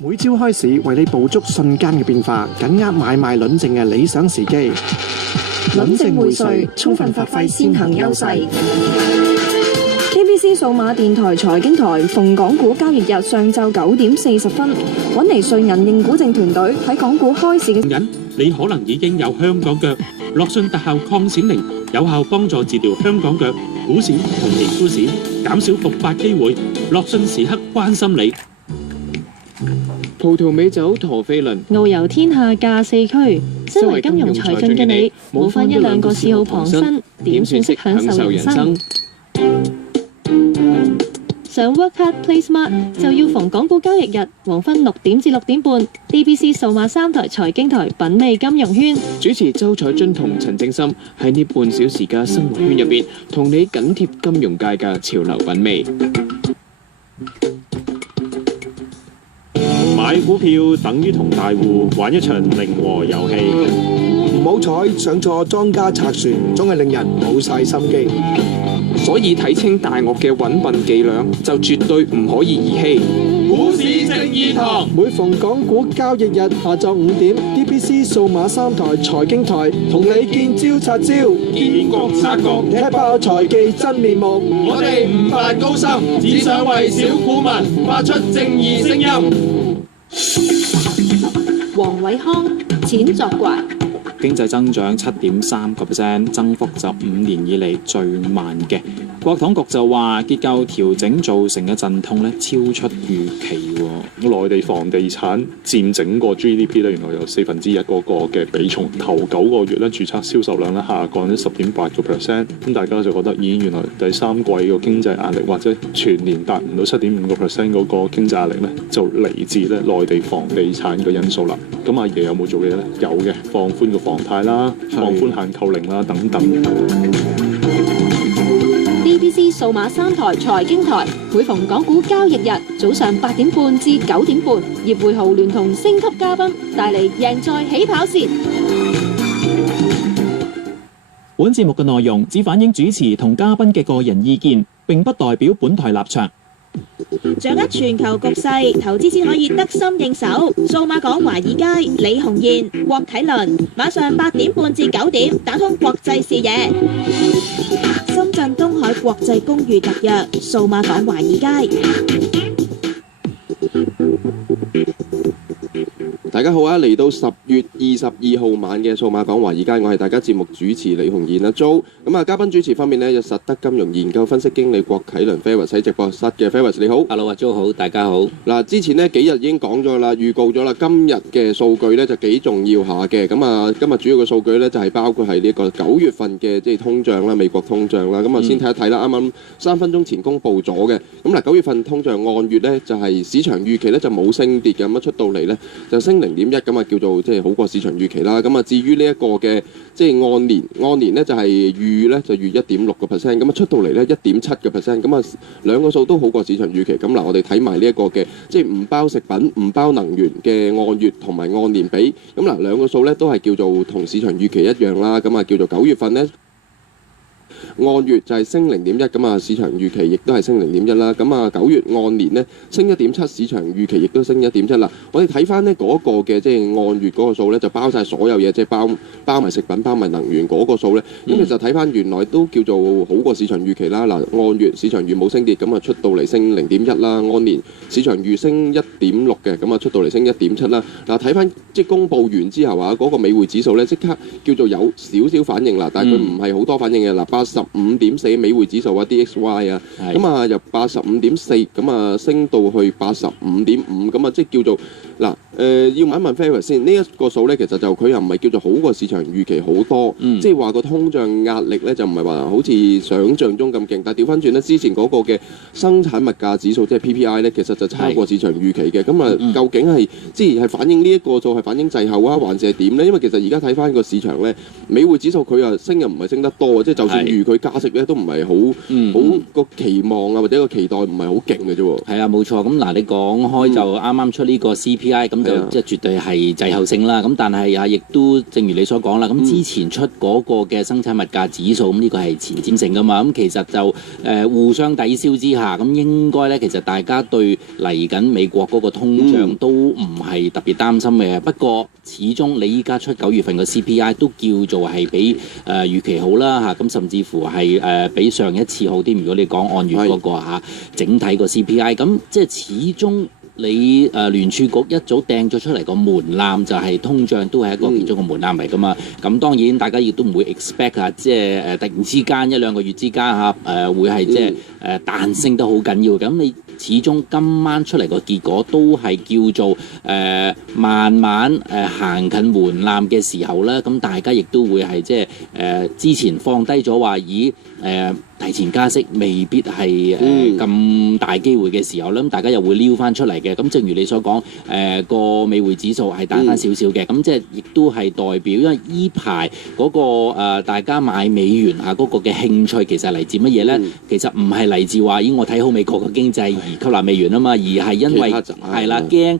每朝開市為你捕捉瞬間嘅變化，緊握買賣輪證嘅理想時機。輪證匯萃，充分發揮先行優勢。DBC 數碼電台財經台逢港股交易日上晝9點40分，搵嚟瑞銀認股證團隊喺港股開市嘅人，你可能已經有香港腳。樂信特效抗閃靈有效幫助治療香港腳、股閃同皮膚閃，減少復發機會。樂信時刻關心你。葡萄美酒陀飛輪，遨遊天下駕4驅。身為金融才俊嘅你，冇返一兩個嗜好傍身，點算識享受人生？想 work hard play smart 就要逢港股交易日黃昏6點至6點半 DBC 數碼3台財經台品味金融圈，主持周彩津同陳正深喺呢半小時嘅生活圈入邊，同你緊貼金融界嘅潮流品味。買股票等於同大戶玩一場零和遊戲。唔好彩上錯莊家拆船，總係令人冇晒心機。所以睇清大鱷嘅穩笨伎倆，就絕對唔可以兒戲。股市正義堂，每逢港股交易日下晝5點 ，DBC 數碼3台財經台同你見招拆招，見局拆局，踢爆財技真面目。我哋唔扮高深，只想為小股民發出正義聲音。黃偉康，錢作怪。經濟增長7.3%，增幅就5年以嚟最慢嘅。國統局就話結構調整造成嘅陣痛咧超出預期喎。內地房地產佔整個 GDP 咧，原來有1/4嗰個嘅比重。頭9個月咧，註冊銷售量咧下降咗10.8%。咁大家就覺得，咦，原來第三季個經濟壓力或者全年達唔到7.5%嗰個經濟壓力咧，就嚟自咧內地房地產嘅因素啦。咁阿爺有冇做嘢咧？有嘅，放寬個房貸啦，放寬限購令啦，等等。DBC 數碼3台財經台每逢港股交易日早上8點半至9點半，葉匯豪聯同星級嘉賓帶嚟贏在起跑線。本節目嘅內容只反映主持同嘉賓嘅個人意見，並不代表本台立場。掌握全球局勢，投資先可以得心應手。數碼港華爾街，李鴻燕、郭啟倫，晚上8點半至9點，打通國際視野。深圳東海國際公寓特約，數碼港華爾街。大家好啊！嚟到10月22號晚嘅數碼港華爾街，我係大家節目主持李鴻燕阿 Jo。咁啊，嘉賓主持方面呢，有實德金融研究分析經理郭啟倫 Ferris 喺直播室嘅 Ferris， 你好。Hello， 阿 Jo 好，大家好。嗱，之前呢幾日已經講咗啦，預告咗啦，今日嘅數據呢就幾重要下嘅。咁啊，今日主要嘅數據呢就係包括係呢個9月份嘅即係通脹啦，美國通脹啦。咁啊，先睇一睇啦，啱啱3分鐘前公布咗嘅。咁嗱，9月份通脹按月呢就係市場預期呢就冇升跌嘅，咁出到嚟呢就升0.1，咁啊叫做即係好過市場預期啦。咁啊至於呢一個嘅即係按年呢就係預呢就預1.6%，咁啊出到嚟呢1.7%，咁啊兩個數都好過市場預期。咁嗱，我哋睇埋呢一個嘅即係唔包食品、唔包能源嘅按月同埋按年比，咁嗱兩個數呢都係叫做同市場預期一樣啦。咁啊叫做9月份呢按月就係升0.1，咁啊市場預期亦都係升0.1啦。咁啊9月按年呢升1.7，市場預期亦都升1.7啦。我哋睇翻呢嗰個嘅即係按月嗰個數呢，就包晒所有嘢，即係包埋食品、包埋能源嗰個數呢。咁其實睇翻原來都叫做好過市場預期啦。嗱，按月市場預冇升跌，咁啊出到嚟升0.1啦。按年市場預升1.6嘅，咁啊出到嚟升1.7啦。嗱，睇翻即係公佈完之後啊，嗰個美匯指數呢即刻叫做有少少反應啦，但係佢唔係好多反應嘅。嗱，85.4美匯指數啊 DXY 啊，咁啊由85.4咁啊升到去85.5，咁啊即係叫做嗱要問一問 Ferris 先，呢一個數咧其實就佢又唔係叫做好過市場預期好多，即係話個通脹壓力咧就唔係話好似想像中咁勁，但係調翻轉咧之前嗰個嘅生產物價指數即係 PPI 咧，其實就差過市場預期嘅。咁啊究竟係即係反映呢一個數係反映滯後啊，還是係點咧？因為其實而家睇翻個市場咧，美匯指數佢啊升又唔係升得多，即係就算預佢加息咧都唔係好個期望啊或者個期待唔係好勁嘅啫喎。係啊，冇錯。咁嗱，你講開就啱啱出呢個 CPI，咁就即係絕對係滯後性啦。咁但係亦都正如你所講啦，咁之前出嗰個嘅生產物價指數，咁呢個係前瞻性噶嘛。咁其實就互相抵消之下，咁應該咧其實大家對嚟緊美國嗰個通脹都唔係特別擔心嘅。不過始終你依家出9月份嘅 CPI 都叫做係比預期好啦嚇，咁甚至乎係比上一次好啲。如果你講按月嗰個整體個 CPI，咁即係始終你聯儲局一早掟咗出嚟個門檻，就係通脹都係一個其中個門檻嚟噶嘛。咁當然大家亦都唔會 expect 啊，即係突然之間1-2個月之間會係即係彈升得好緊要。咁你始終今晚出嚟個結果都係叫做慢慢行近門檻嘅時候咧，咁大家亦都會係即係之前放低咗話以提前加息未必係咁大機會嘅時候咧，咁大家又會撩翻出嚟嘅。咁正如你所講，個美匯指數係彈翻少少嘅，咁即係亦都係代表，因為依排嗰個大家買美元嗰個嘅興趣其實嚟自乜嘢咧？其實唔係嚟自話我睇好美國嘅經濟而吸納美元啊嘛，而係因為係啦驚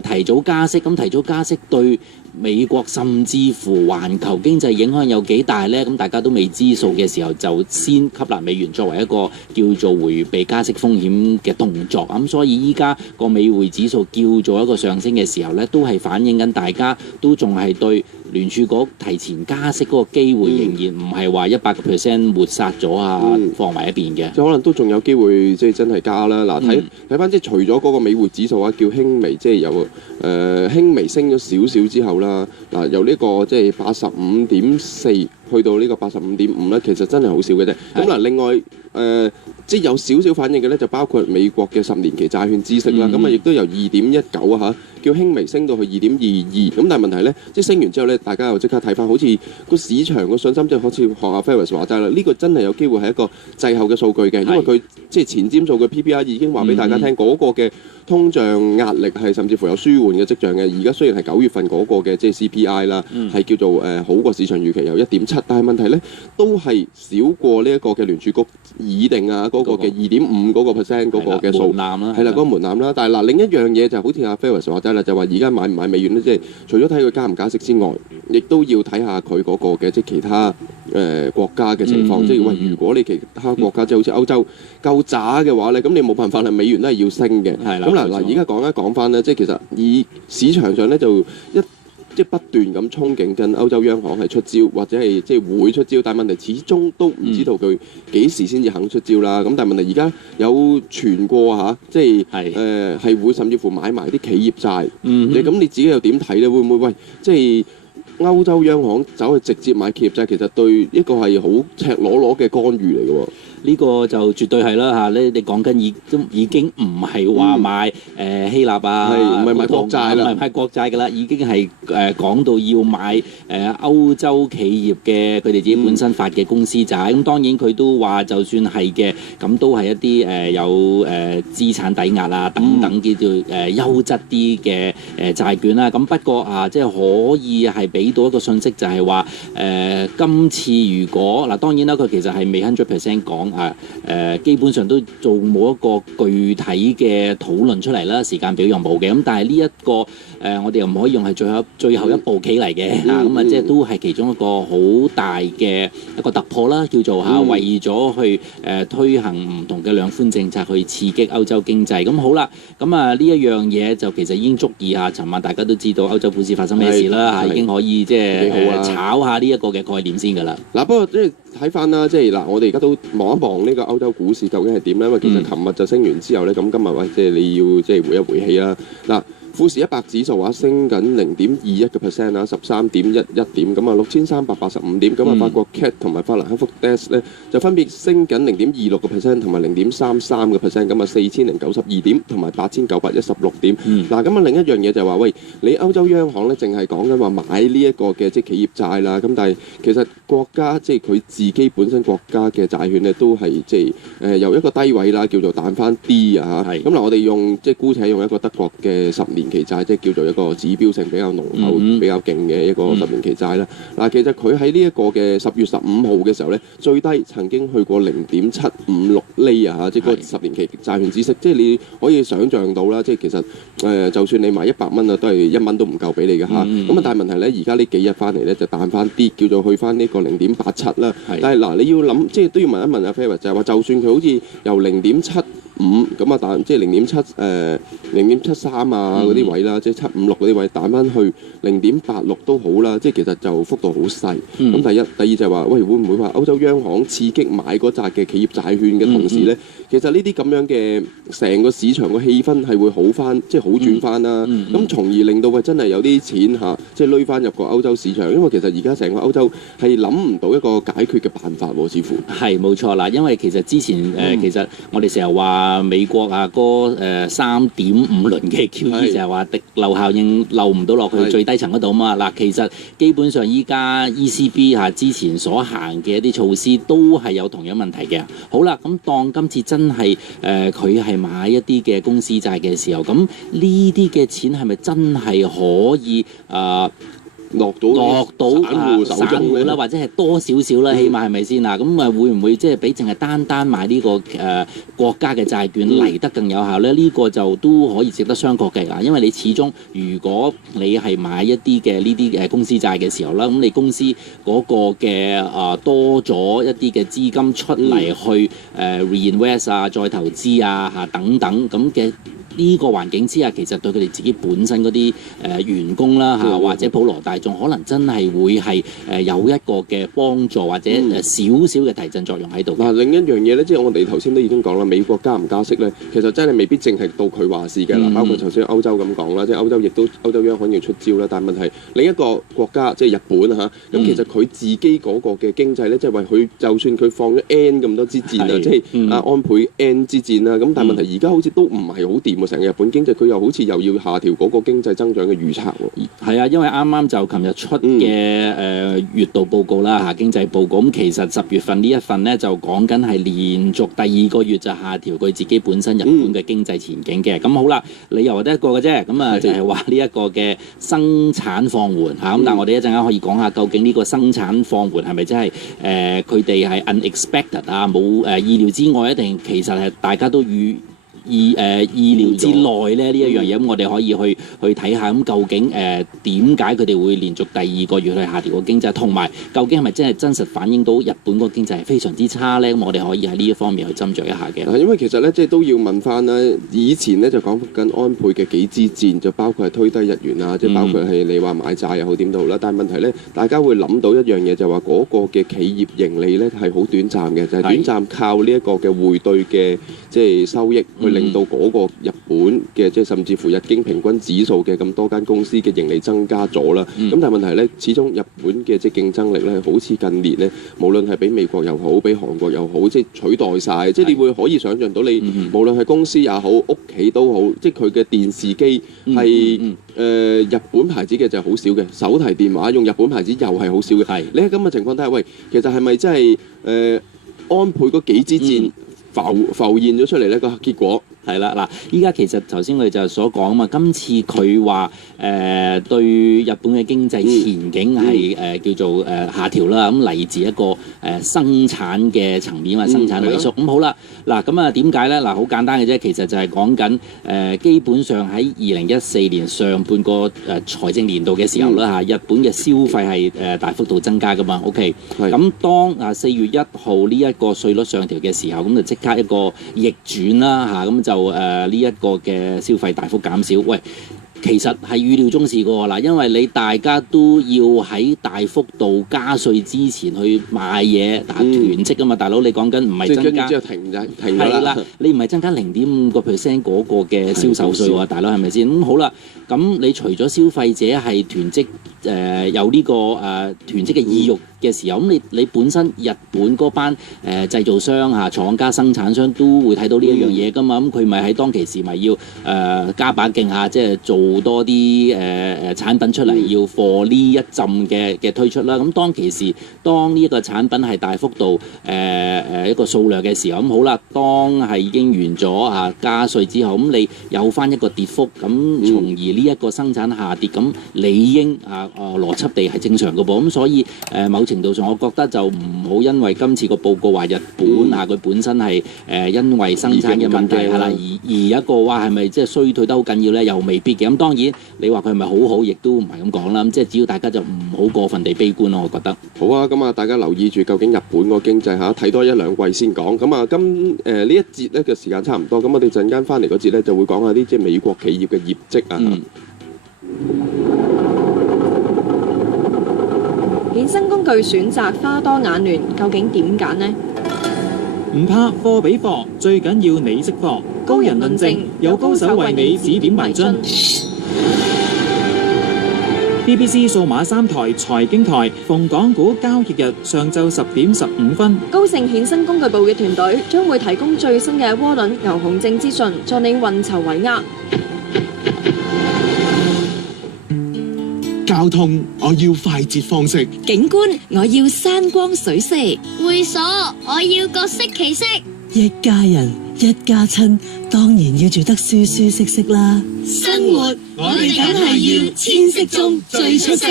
提早加息，咁提早加息對美國甚至乎環球經濟影響有幾大呢？咁大家都未知數嘅時候，就先吸納美元作為一個叫做迴避加息風險嘅動作。咁所以依家個美匯指數叫做一個上升嘅時候呢，都係反映緊大家都仲係對聯儲局提前加息嗰個機會仍然唔係話100% 抹殺咗放埋一邊嘅。即係可能都仲有機會即係真係加啦。嗱，睇翻即係除咗嗰個美匯指數叫輕微即係有輕微升咗少少之後啦，嗱由呢個即係85.4去到呢個85.5咧，其實真係好少嘅啫。咁嗱，另外即係有少少反應嘅咧，就包括美國嘅10年期債券孳息啦，咁亦都由2.19叫輕微升到去2.22。咁但係問題咧，即係升完之後咧，大家又即刻睇翻，好似個市場個信心即係好似學阿 Ferris 話齋啦，呢個真係有機會係一個滯後嘅數據嘅，因為佢即係前瞻數據 PPI 已經話俾大家聽嗰個嘅通脹壓力係甚至乎有舒緩嘅跡象嘅。而家雖然係9月份嗰個嘅即係 CPI 啦，係叫做好過市場預期有1.7，但係問題咧都係少過呢一個嘅聯儲局擬定嗰個嘅2.5嗰個 percent 嗰個嘅數，係啦嗰個門檻啦。但係嗱另一樣嘢就好似阿 Ferris 話齋啦，就話而家買唔買美元咧，即係除咗睇佢加唔加息之外，亦都要睇下佢嗰個嘅即係其他國家嘅情況。即係如果你其他國家即係好似歐洲夠渣嘅話咧，咁你冇辦法啦，美元都係要升嘅。咁嗱，而家講翻咧，即係其實以市場上咧就即係不斷咁憧憬緊歐洲央行係出招，或者係即係會出招，但係問題始終都唔知道佢幾時先至肯出招啦。咁但係問題而家有傳過即係係會甚至乎買埋啲企業債。咁你自己又點睇咧？會唔會即係歐洲央行走去直接買企業債，其實對一個係好赤裸裸嘅干預嚟嘅喎？呢個就絕對係啦嚇，你講緊已經唔係話買希臘唔係買國債啦，唔係買國債㗎啦，已經係講到要買歐洲企業嘅佢哋自己本身發嘅公司債。咁當然佢都話就算係嘅，咁都係一啲有資產抵押等等叫做優質啲嘅債券啦。咁不過即係可以係俾到一個信息，就係話今次如果當然啦，佢其實係未100% 講。基本上都做冇一個具體嘅討論出嚟啦，時間表又冇嘅。咁但係呢一個我哋又唔可以用係最後一步棋嚟嘅咁即係都係其中一個好大嘅一個突破啦，叫做為咗去推行唔同嘅量寬政策去刺激歐洲經濟。咁好啦，咁呢一樣嘢就其實已經足以尋晚大家都知道歐洲股市發生咩事啦已經可以即係炒下呢一個嘅概念先㗎啦。嗱，不過即係睇翻啦，即係嗱，我哋而家都望一望呢個歐洲股市究竟係點咧？因為其實琴日就升完之後咧，咁今日即係你要即係回一回氣啦。嗱，富時100指數升緊0.21%13.11點，咁6385點。咁法國 CAC 同埋法蘭克福 DAX 咧就分別升緊0.26%同埋0.33%，咁4092點同埋8916點。嗱，咁另一樣嘢就係話，喂，你歐洲央行咧淨係講緊話買呢一個嘅即係企業債啦，咁但係其實國家即係佢自己本身國家嘅債券咧都係即係由一個低位啦，叫做彈翻啲咁嗱，我哋即係姑且用一個德國嘅10年期債，即係叫做一個指標性比較濃厚、比較勁嘅一個10年期債啦。嗱，其實佢喺呢一個嘅10月15號嘅時候咧，最低曾經去過0.756厘啊，即係嗰個10年期債券孳息，即係你可以想像到啦，即係其實就算你買100蚊啊，都係1蚊都唔夠俾你嘅嚇。咁但係問題咧，而家呢幾日翻嚟咧就彈翻啲，叫做去翻呢個0.87啦。但係嗱，你要諗，即係都要問一問阿 Fair，就係話，就算佢好似由0.75咁啊，彈即係0.73啊嗰啲位啦，即係756嗰啲位彈翻去0.86都好啦，即係其實就幅度好細。咁第一、第二就係話，喂，會唔會話歐洲央行刺激買嗰扎嘅企業債券嘅同時咧，其實呢啲咁樣嘅成個市場個氣氛係會好翻，即係好轉翻啦。咁從而令到喂真係有啲錢嚇，即係攆翻入個歐洲市場，因為其實而家成個歐洲係諗唔到一個解決嘅辦法喎，似乎係冇錯啦。因為其實之前其實我哋成日話美國啊嗰3.5輪嘅 QE 就係話滴漏效應漏唔到落去最低層嗰度嘛。嗱，其實基本上依家 ECB 之前所行嘅一啲措施都係有同樣問題嘅。好啦，咁當今次真係佢係買一啲嘅公司債嘅時候，咁呢啲嘅錢係咪真係可以落到散戶啦，或者係多少少啦，起碼係咪先啊？咁會唔會即係比淨係單買呢個國家嘅債券嚟得更有效咧？呢個就都可以值得商榷嘅啦。因為你始終如果你係買一啲嘅呢啲嘅公司債嘅時候啦，咁你公司嗰個嘅多咗一啲嘅資金出嚟去reinvest 啊、再投資啊嚇等等咁嘅。呢個環境之下，其實對佢哋自己本身嗰啲員工啦嚇，或者普羅大眾，可能真係會係有一個嘅幫助，或者少少嘅提振作用喺度。嗱，另一樣嘢咧，即係我哋頭先都已經講啦，美國加唔加息咧，其實真係未必淨係到佢話事嘅啦。包括頭先歐洲咁講啦，即係歐洲央行要出招啦。但係問題另一個國家即係日本嚇，咁其實佢自己嗰個嘅經濟咧，即係話佢就算佢放咗 N 咁多支箭啊，即係安倍 N 支箭啦，咁但係問題而家好似都唔係好掂喎。成日本經濟佢又好似又要下調嗰個經濟增長嘅預測喎。係啊，因為啱啱就琴日出嘅月度報告啦嚇，經濟報告咁其實10月份呢一份呢，就講緊係連續第2個月就下調佢自己本身日本嘅經濟前景嘅。咁好啦，理由得一個嘅啫，咁啊就係話呢一個嘅生產放緩嚇。咁但係我哋一陣間可以講下究竟呢個生產放緩係咪真係佢哋係 unexpected 啊，冇意料之外，一定其實係大家都意料之內咧呢一樣嘢，咁我哋可以去睇下，咁究竟點解佢哋會連續第2個月去下調個經濟，同埋究竟係咪真實反映到日本個經濟係非常之差咧？咁我哋可以喺呢一方面去斟酌一下嘅。因為其實咧，即係都要問翻啦，以前咧就講緊安倍嘅幾支箭，就包括係推低日元啊，即係包括係你話買債又好點都好啦。但係問題咧，大家會諗到一樣嘢，就話嗰個嘅企業盈利咧係好短暫嘅，就係短暫靠呢一個嘅匯兌嘅即係收益去令到嗰個日本嘅即係甚至乎日經平均指數嘅咁多間公司嘅盈利增加咗啦。咁但係問題咧，始終日本嘅即係競爭力咧，好似近年咧，無論係比美國又好，比韓國又好，即係取代晒。即係你會可以想像到你，無論係公司也好，屋企都好，即係佢嘅電視機係日本牌子嘅就係好少嘅，手提電話用日本牌子又係好少嘅。你喺咁嘅情況底下，喂，其實係咪真係安倍嗰幾支箭浮現咗出嚟呢個結果？係啦，嗱，依家其實頭先我哋就所講啊嘛，今次佢話對日本嘅經濟前景係叫做下調啦，咁嚟自一個生產嘅層面啊，生產萎縮。咁好啦，嗱咁啊點解咧？嗱好簡單嘅啫，其實就係講緊基本上喺2014年上半個財政年度嘅時候啦嚇，日本嘅消費係大幅度增加噶嘛。OK，咁當4月1號呢一個稅率上調嘅時候，咁就即刻一個逆轉啦嚇，咁就呢一個嘅消費大幅減少，喂，其實係預料中事㗎喎嗱，因為你大家都要喺大幅度加稅之前去買嘢團積啊嘛，大佬你講緊唔係增加，停係啦，你唔係增加0.5% 嗰個嘅銷售稅喎，大佬係咪先？咁好啦，咁你除咗消費者係囤積有呢個囤積嘅意欲嘅時候，咁你本身日本嗰班製造商嚇、廠家、生產商都會睇到呢一樣嘢噶嘛，咁佢咪喺當其時咪要加把勁嚇，即係做多啲產品出嚟，要貨呢一陣嘅推出啦。咁當其時，當呢一個產品係大幅度一個數量嘅時候，咁好啦，當係已經完咗嚇加稅之後，咁你有翻一個跌幅，咁從而呢一個生產下跌，咁理應邏輯地係正常嘅噃。咁所以某程度上，我覺得就唔好因為今次個報告話日本佢本身係因為生產嘅問題係啦，而一個話係咪即係衰退得好緊要咧？又未必嘅。咁當然你話佢係咪好好，亦都唔係咁講啦。咁即係只要大家就唔好過分地悲觀咯，我覺得。好啊，咁啊，大家留意住究竟日本個經濟嚇，睇多一兩季先講。咁啊，呢一節咧嘅時間差唔多，咁我哋陣間翻嚟嗰節咧就會講下啲即係美國企業嘅業績啊。衍生工具選擇花多眼亂，究竟點揀呢？唔怕貨比貨，最緊要你識貨。高人論證，有高手為你指點迷津。DBC 數碼3台財經台，逢港股交易日上晝10點15分，高盛衍生工具部嘅團隊將會提供最新嘅窩輪牛熊證資訊，助你運籌帷幄。交通，我要快捷方式；景觀，我要山光水色；會所，我要各色其色；一家人，一家親，當然要住得舒舒適適啦。生活，我哋梗係要千色中最出色。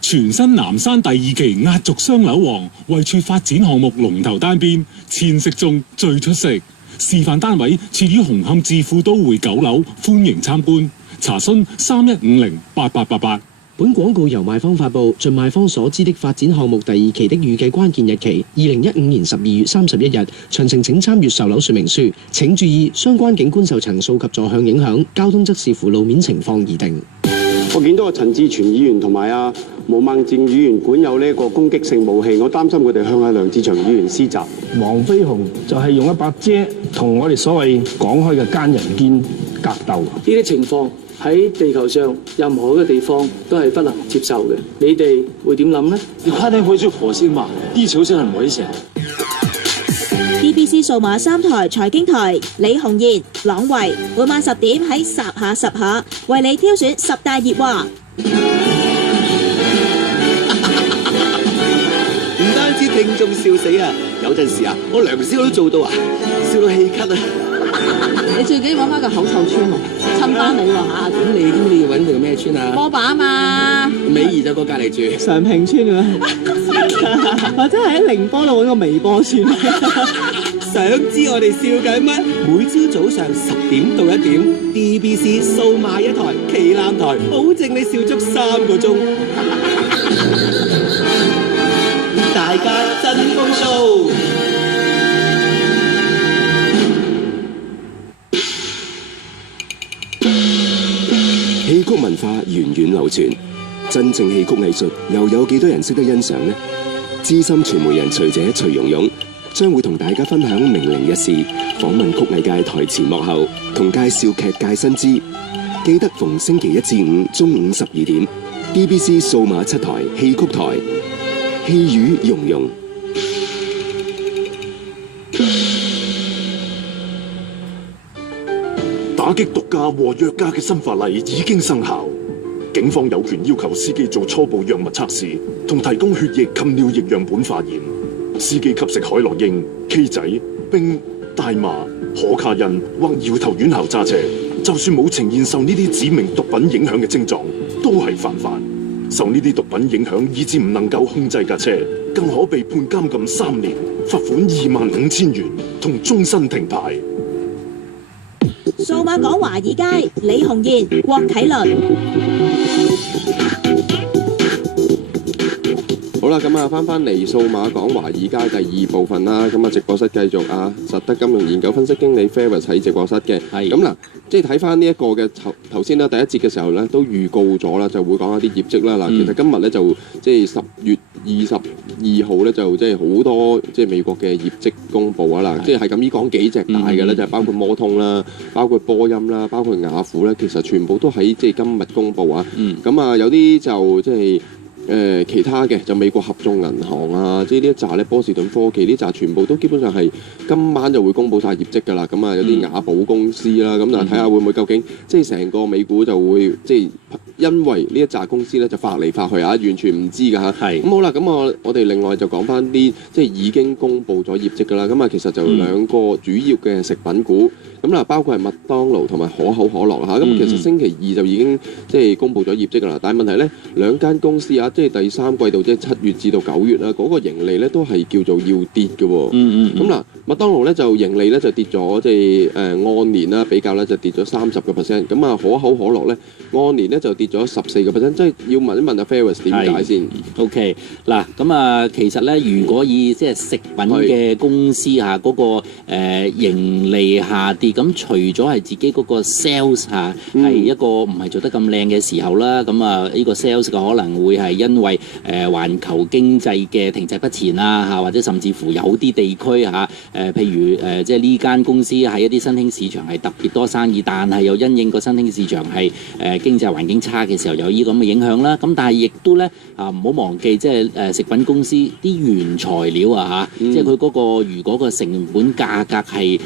全新南山第2期壓軸雙樓王，位處發展項目龍頭單邊，千色中最出色。示範單位設於紅磡置富都會9樓，歡迎參觀。查詢31508888。本廣告由賣方發布，盡賣方所知的發展項目第2期的預計關鍵日期2015年12月31日，詳情請參閱售樓說明書。請注意，相關景觀受層數及坐向影響，交通則視乎路面情況而定。我見到陳志全議員同埋毛孟靜議員管有呢個攻擊性武器，我擔心佢哋向梁志祥議員施襲。黃飛鴻就係用一把遮同我哋所謂講開嘅奸人堅格鬥。呢啲情況喺地球上任何一個地方都係不能接受嘅，你哋會點諗呢？你快點回去火星嘛，地球是很危險。DBC 數碼3台財經台，李紅燕、朗維，每晚10點喺十下十下，為你挑選10大熱話。唔單止聽眾笑死啊，有陣時啊，我梁師都做到啊，笑到氣咳啊！你自己揾翻個口臭村喎，襯翻你喎嚇。咁你要揾條咩村啊？波把啊嘛。美儀就過隔離住。常平村啊，或者係喺寧波度揾個微波村。想知我哋笑緊乜？每朝早上10點到1點 ，DBC 數碼1台旗艦台，保證你笑足3個鐘。大家真風騷。戲曲文化源遠流傳，真正戲曲藝術又有幾多人識得欣賞呢？資深傳媒人徐姐徐蓉蓉將會同大家分享名伶軼事，訪問曲藝界台前幕後，同介紹劇界新知。記得逢星期1至5中午12點 ，DBC 數碼7台戲曲台，戲與蓉蓉。打擊毒駕和藥駕嘅新法例已經生效，警方有權要求司機做初步藥物測試，同提供血液及尿液樣本化驗。司機吸食海洛因、K 仔、冰、大麻、可卡因或搖頭丸後揸車，就算冇呈現受呢啲指明毒品影響嘅症狀，都係犯法。受呢啲毒品影響以致唔能夠控制架車，更可被判監禁3年、罰款25000元同終身停牌。數碼港華爾街，李紅燕、郭啟倫。好啦，咁啊翻嚟數碼港華爾街第二部分啦，咁啊直播室繼續啊，實德金融研究分析經理 Ferris 喺直播室嘅。係。咁嗱，即係睇翻呢一個嘅頭先啦，第一節嘅時候咧都預告咗啦，就會講一啲業績啦。嗱，其實今日咧就即係10月22號咧就即係好多即係美國嘅業績公佈啊啦，即係咁依講幾隻大嘅咧，就包括摩通啦，包括波音啦，包括雅虎咧，其實全部都喺即係今日公佈啊。咁啊有啲就即係。其他嘅就美國合眾銀行啊，即係呢一紮咧波士頓科技呢紮全部都基本上係今晚就會公佈晒業績㗎啦。咁啊有啲雅寶公司啦，咁啊睇下會唔會究竟即係成個美股就會即係因為呢一紮公司咧就發嚟發去啊，完全唔知㗎嚇。係。咁好啦，咁我哋另外就講翻啲即係已經公佈咗業績㗎啦。咁啊其實就兩個主要嘅食品股。咁嗱，包括係麥當勞同埋可口可樂嚇，咁其實星期二就已經即係公佈咗業績㗎啦。但係問題咧，兩間公司啊，即係第三季度即係7月至到9月啦，嗰個盈利咧都係叫做要跌嘅喎。咁嗱，麥當勞咧就盈利咧就跌咗，即係按年啦比較咧就跌咗30%。咁啊，可口可樂咧按年咧就跌咗14%，即係要問一問阿 Ferris 點解先 ？OK， 嗱，咁啊，其實咧，如果以即係食品嘅公司嚇嗰個盈利下跌。咁除咗係自己嗰個 sales 嚇係一個唔係做得咁靚嘅時候啦，咁啊呢個 sales 嘅可能會係因為環球經濟嘅停滯不前啊嚇，或者甚至乎有啲地區嚇譬如即係呢間公司喺一啲新興市場係特別多生意，但係又因應個新興市場係經濟環境差嘅時候有呢個咁嘅影響啦。咁但係亦都咧唔好忘記即係食品公司啲原材料啊嚇，即係佢嗰個如果個成本價格係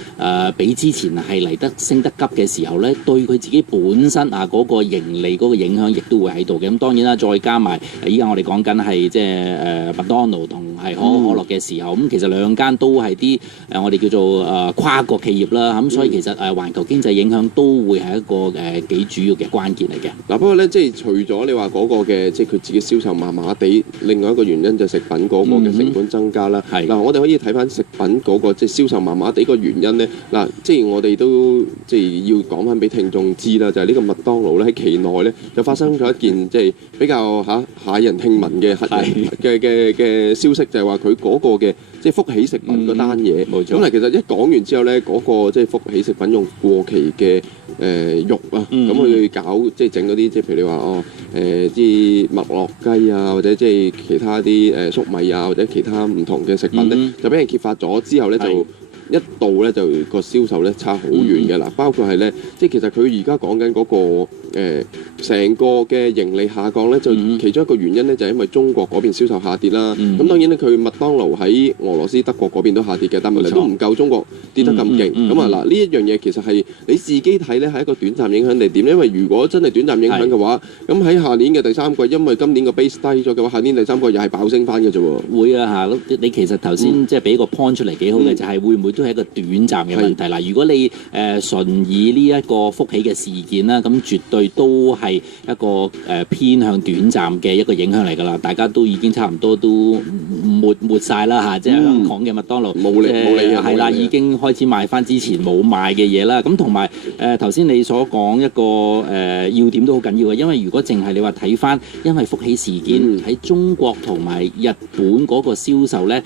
比之前係嚟得升得急嘅時候咧，對佢自己本身啊嗰個盈利嗰個影響亦都會喺度嘅。咁當然啦，再加埋依家我哋講緊係即係麥當勞同係可口可樂嘅時候，咁其實兩間都係啲我哋叫做跨國企業啦。咁所以其實環球經濟影響都會係一個幾主要嘅關鍵嚟嘅。嗱，不過咧即係除咗你話嗰個嘅即係佢自己銷售麻麻地，另外一個原因就係食品嗰個嘅成本增加啦。嗱，我哋可以睇翻食品嗰個即係銷售麻麻地個原因咧。嗱，即係我哋都即係要講翻俾聽眾知啦，就係呢個麥當勞咧喺期內咧就發生咗一件即係比較駭人聽聞嘅消息，就係話佢嗰個嘅即係福喜食品嗰單嘢。冇錯。咁嗱，其實一講完之後咧，嗰個即係福喜食品用過期嘅肉啊，咁去搞即係整嗰啲即係譬如你話啲麥樂雞啊，或者即係其他啲粟米啊，或者其他唔同嘅食品咧，就俾人揭發咗之後咧就。一度咧就個銷售咧差好遠嘅啦，包括係咧，即係其實佢而家講緊嗰個成個嘅盈利下降咧，就其中一個原因咧就係因為中國嗰邊銷售下跌啦。咁當然咧，佢麥當勞喺俄羅斯、德國嗰邊都下跌嘅，但係都唔夠中國跌得咁勁。咁啊嗱，呢一樣嘢其實係你自己睇咧係一個短暫影響定點？因為如果真係短暫影響嘅話，咁喺下年嘅第三季，因為今年個 base 低咗嘅話，下年第三季又係爆升翻嘅啫喎。會啊嚇！你其實頭先即係俾個 point 出嚟幾好嘅，就係會唔會都係一個短暫嘅問題嗱？如果你純以呢一個福喜嘅事件啦，咁絕對都係一個偏向短暫嘅一個影響嚟㗎啦。大家都已經差唔多都抹晒啦嚇，即係香港嘅麥當勞冇理係啦，已經開始賣翻之前冇賣嘅嘢啦。咁同埋頭先你所講一個要點都好緊要嘅，因為如果淨係你話睇翻，因為福喜事件喺中國同埋日本嗰個銷售咧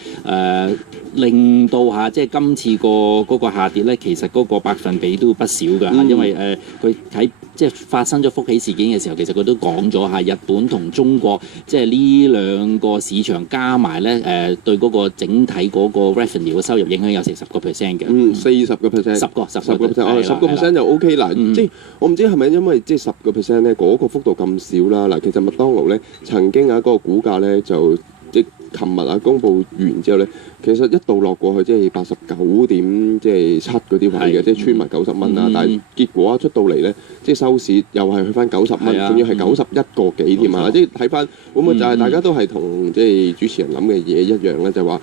令到即係今次嗰個下跌咧，其實嗰個百分比都不少㗎，因為佢喺即係發生咗福喜事件嘅時候，其實佢都講咗日本同中國即係呢兩個市場加埋咧對嗰個整體嗰個 revenue 嘅收入影響有成10%嘅。40%。10% 就 OK 嗱，即係我唔知係咪因為即係10%咧嗰個幅度咁少啦。嗱，其實麥當勞咧曾經嗰個股價咧就即係琴日公佈完之後咧。其實一度落過去即係89.7嗰啲位嘅，即係穿埋90蚊啦。但係結果出到嚟咧，即係收市又係去翻90蚊，仲要係91個幾添啊！即係睇翻會唔會就係大家都係同即係主持人諗嘅嘢一樣咧？就係話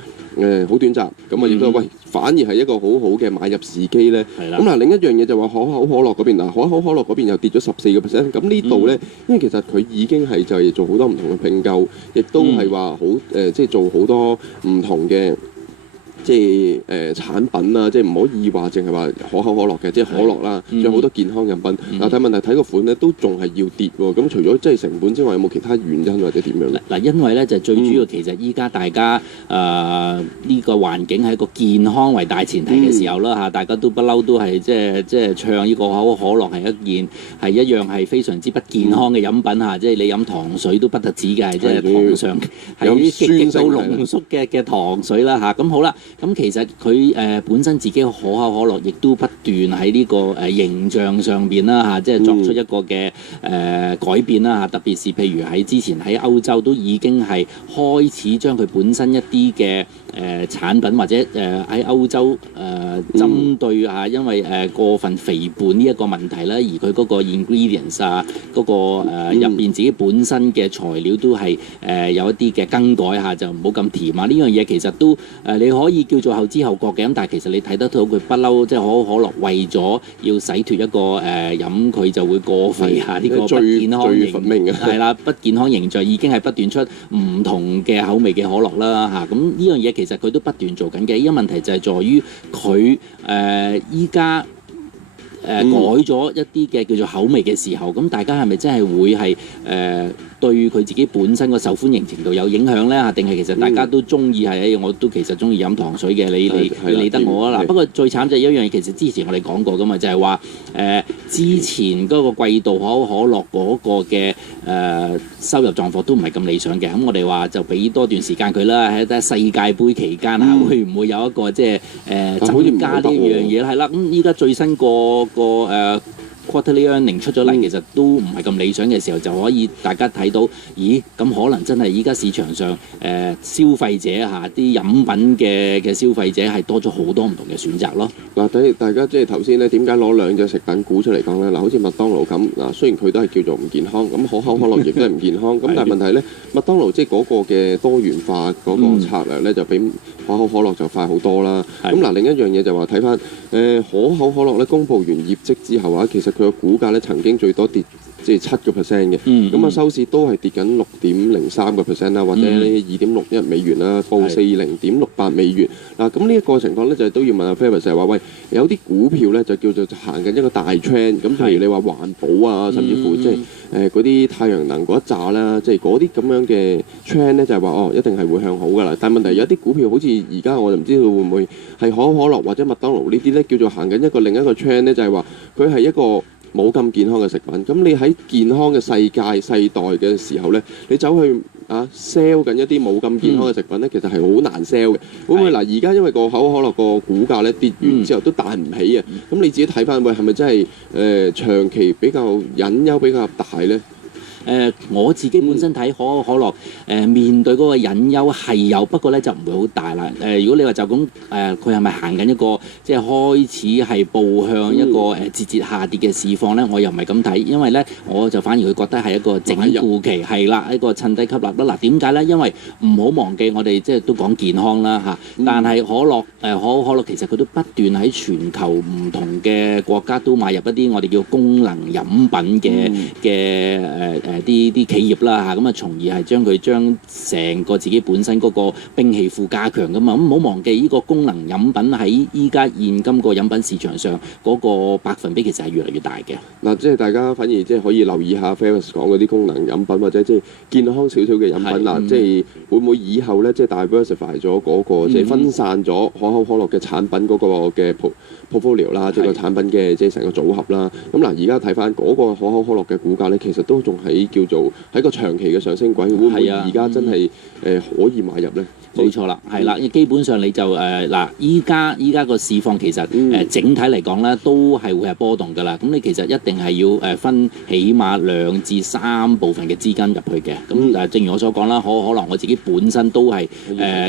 好短暫，咁啊亦都反而係一個好好嘅買入時機咧。咁嗱，另一樣嘢就話可口可樂嗰邊嗱，可口可樂嗰邊又跌咗14%。咁呢度咧，因為其實佢已經係就係做好多唔同嘅併購，亦都係話好即係做好多唔同嘅即係產品啊，即係唔可以話淨係話可口可樂嘅，即係可樂啦，仲有好多健康飲品。但係問題睇個款咧，都仲係要跌喎。咁除咗即係成本之外，有冇其他原因或者點樣咧？嗱，因為咧就最主要其實依家大家呢個環境係一個健康為大前提嘅時候啦嚇，大家都不嬲都係即係唱呢個可口可樂係一樣係非常之不健康嘅飲品嚇，即係你飲糖水都不特止嘅，係即係糖上係啲極度濃縮嘅糖水啦嚇。咁好啦，咁其實佢本身自己可口可樂亦都不斷喺呢個形象上邊啦嚇，即係作出一個嘅改變啦嚇，特別是譬如喺之前喺歐洲都已經係開始將佢本身一啲嘅產品或者喺歐洲針對嚇，因為過分肥胖呢一個問題啦，而佢嗰個 ingredients 啊，嗰個入邊自己本身嘅材料都係有一啲嘅更改下，就唔好咁甜啊！呢樣嘢其實都你可以叫做後知後覺嘅，咁但係其實你睇得到佢不嬲，即係可口可樂為咗要洗脫一個飲佢就會過肥下呢個不健康形係啦，不健康形象已經係不斷出唔同嘅口味嘅可樂啦嚇。咁呢樣嘢其實佢都不斷做緊嘅，依家問題就係在於佢依家改咗一啲嘅叫做口味嘅時候，咁大家係咪真係會係對佢自己本身個受歡迎程度有影響咧？定係其實大家都中意係我都其實中意飲糖水嘅，你理得我啊嗱。不過最慘就係一樣嘢，其實之前我哋講過噶嘛，就係話之前嗰個季度可口可樂嗰個嘅收入狀況都唔係咁理想嘅。咁我哋話就俾多段時間佢啦，喺世界盃期間啊，會唔會有一個即係增加呢樣嘢係啦？咁依家最新個quarterly earning 出咗嚟，其實都唔係咁理想嘅時候，就可以大家睇到，咦？咁可能真係依家市場上消費者嚇啲飲品嘅消費者係多咗好多唔同嘅選擇咯。嗱，大家即係頭先咧，點解攞兩隻食品股出嚟講咧？嗱，好似麥當勞咁，嗱，雖然佢都係叫做唔健康，咁可口可樂亦都係唔健康，咁但係問題咧，麥當勞即係嗰個嘅多元化嗰個策略咧，就比可口可樂就快好多啦。咁嗱，另一樣嘢就話睇翻可口可樂咧，公佈完業績之後啊，其實佢個股價咧曾經最多跌即係7%嘅，咁啊收市都係跌緊6.03%啦，或者2.61美元啦，報40.68美元。嗱，咁呢一個情況咧就都要問阿 Ferris 就係話，喂，有啲股票咧就叫做行緊一個大 trend，咁譬如你話環保啊，甚至乎即係嗰啲太陽能嗰一紮啦，即係嗰啲咁樣嘅 trend 咧就係話一定係會向好噶啦。但係問題有啲股票好似而家我就唔知道會唔會係可口可樂或者麥當勞呢啲咧叫做行緊另一個 trend 咧，就係話佢係一個冇咁健康嘅食品。咁你喺健康嘅世代嘅時候咧，你走去sell 緊一啲冇咁健康嘅食品咧，其實係好難 sell 嘅。會唔會嗱？而家因為個可口可樂個股價咧跌完之後都彈唔起啊，咁你自己睇翻，喂，係咪真係長期比較隱憂比較大咧？我自己本身睇可口可樂面對嗰個隱憂係有，不過咧就唔會好大啦。如果你話就咁佢係咪行緊一個即係開始係步向一個節節下跌嘅市況咧？我又唔係咁睇，因為咧我就反而會覺得係一個整固期，係啦，一個趁低吸納啦。嗱，點解咧？因為唔好忘記我哋即係都講健康啦嚇，但係可口可樂其實佢都不斷喺全球唔同嘅國家都買入一啲我哋叫功能飲品嘅啲企業啦嚇，咁啊從而係將成個自己本身嗰個兵器庫加強噶嘛。咁唔好忘記呢個功能飲品喺依家現今個飲品市場上嗰個百分比其實係越嚟越大嘅。嗱，即係大家反而即係可以留意下 Ferris 講嗰啲功能飲品或者即係健康少少嘅飲品嗱，即係會唔會以後咧即係 diversify 咗嗰個即係分散咗可口可樂嘅產品嗰個嘅portfolio 啦，即係個產品嘅即係成個組合啦。咁嗱，而家睇翻嗰個可口可樂嘅股價咧，其實都仲喺叫做喺個長期嘅上升軌，會唔會而家真係可以買入咧？冇錯啦，係啦，基本上你就嗱，依家個市況其實整體嚟講咧，都係會係波動㗎啦。咁你其實一定係要分起碼2至3部分嘅資金入去嘅。咁正如我所講啦，可能我自己本身都係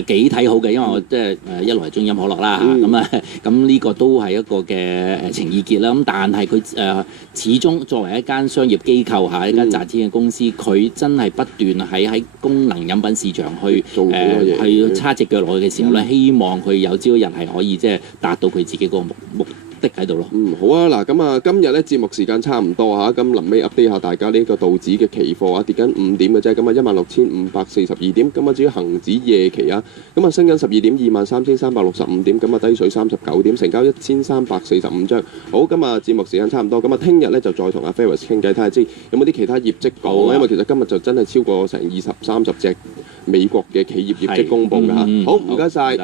幾睇好嘅，因為我即係一來係中意飲可樂啦嚇，咁呢個都係一個嘅情意結啦。咁但係佢始終作為一間商業機構嚇，一間賺錢嘅公司，佢真係不斷喺功能飲品市場去做好多嘢。去叉隻腳落去嘅時候咧，希望佢有朝一日係可以即係達到佢自己嗰個的喺度咯。好啊，嗱，咁啊，今日咧節目時間差唔多嚇，咁臨尾 update 下大家呢個道指嘅期貨啊，跌緊5點嘅啫，咁啊16,542點，咁啊至於恒指夜期啊，咁啊升緊12點23,365點，咁啊低水39點，成交1,345張。好，今日節目時間差唔多，咁啊聽日咧就再同阿 Ferris 傾偈，睇下知有冇啲其他業績講，因為其實今日就真係超過成20-30隻美國嘅企業業績公佈㗎嚇。好，唔該晒。